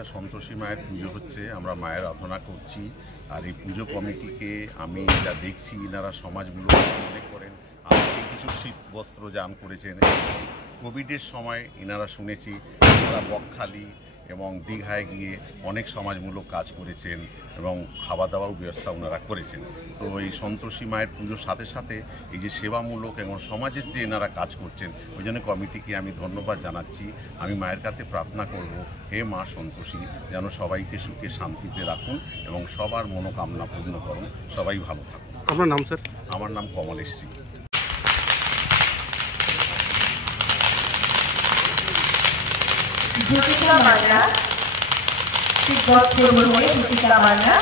মাতা সন্তোষী মায়ের পুজো হচ্ছে, আমরা মায়ের আরাধনা করছি। আর এই পুজো কমিটিকে আমি যা দেখছি, এনারা সমাজগুলো উল্লেখ করেন। আজকে কিছু শীত বস্ত্র দান করেছেন। কোভিডের সময় এনারা শুনেছি তারা বকখালি এবং দীঘায় গিয়ে অনেক সমাজমূলক কাজ করেছেন এবং খাওয়া দাওয়ার ব্যবস্থা ওনারা করেছেন। তো এই সন্তোষী মায়ের পুজোর সাথে সাথে এই যে সেবামূলক এবং সমাজের যে এনারা কাজ করছেন, ওই জন্য কমিটিকে আমি ধন্যবাদ জানাচ্ছি। আমি মায়ের কাছে প্রার্থনা করব, হে মা সন্তোষী, যেন সবাইকে সুখে শান্তিতে রাখুন এবং সবার মনোকামনা পূর্ণ করুন। সবাই ভালো থাকুন। আপনার নাম স্যার? আমার নাম কমলেশ সিং। জ্যোতিকা মান্না, জ্যোতিকা মান্না,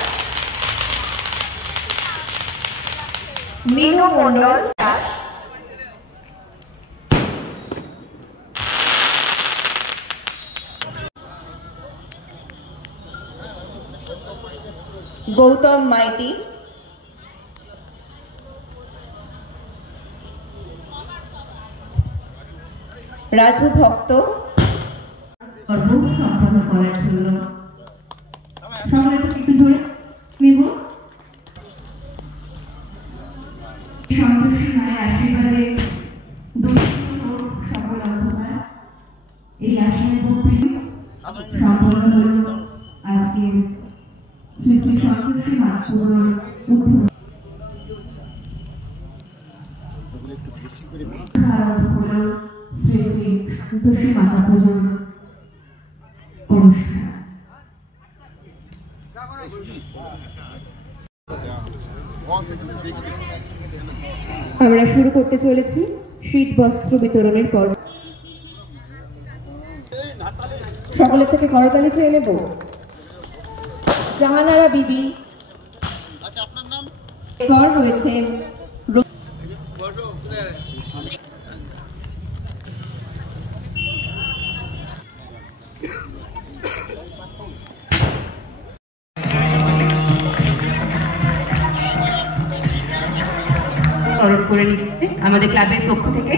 মিনু মন্ডল, গৌতম মাইতি, রাজু ভক্ত সম্পন্ন করার জন্য সকলে একটু জোরে নেব। সন্তোষী মায়ের আশীর্বাদে সকল অন্ধকার এই আশায় সম্পন্ন হল আজকের শ্রী শ্রী সন্তোষী মা পুজোর উদ্বোধন। শ্রী শ্রী সন্তোষী মাতা পুজোর অনুষ্ঠান। আমরা শুরু করতে চলেছি শীত বস্ত্র বিতরণের পর্ব। সকলের থেকে করতালি চেয়ে নেব। জাহানারা বিবি কর রয়েছেন, করে নিচ্ছে আমাদের ক্লাবের পক্ষ থেকে।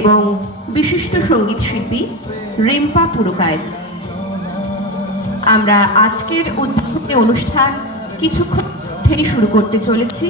এবং বিশিষ্ট সঙ্গীত শিল্পী রিম্পা পুরকায়েত। আমরা আজকের উদ্বোধনী অনুষ্ঠান কিছুক্ষণ শুরু করতে চলেছি।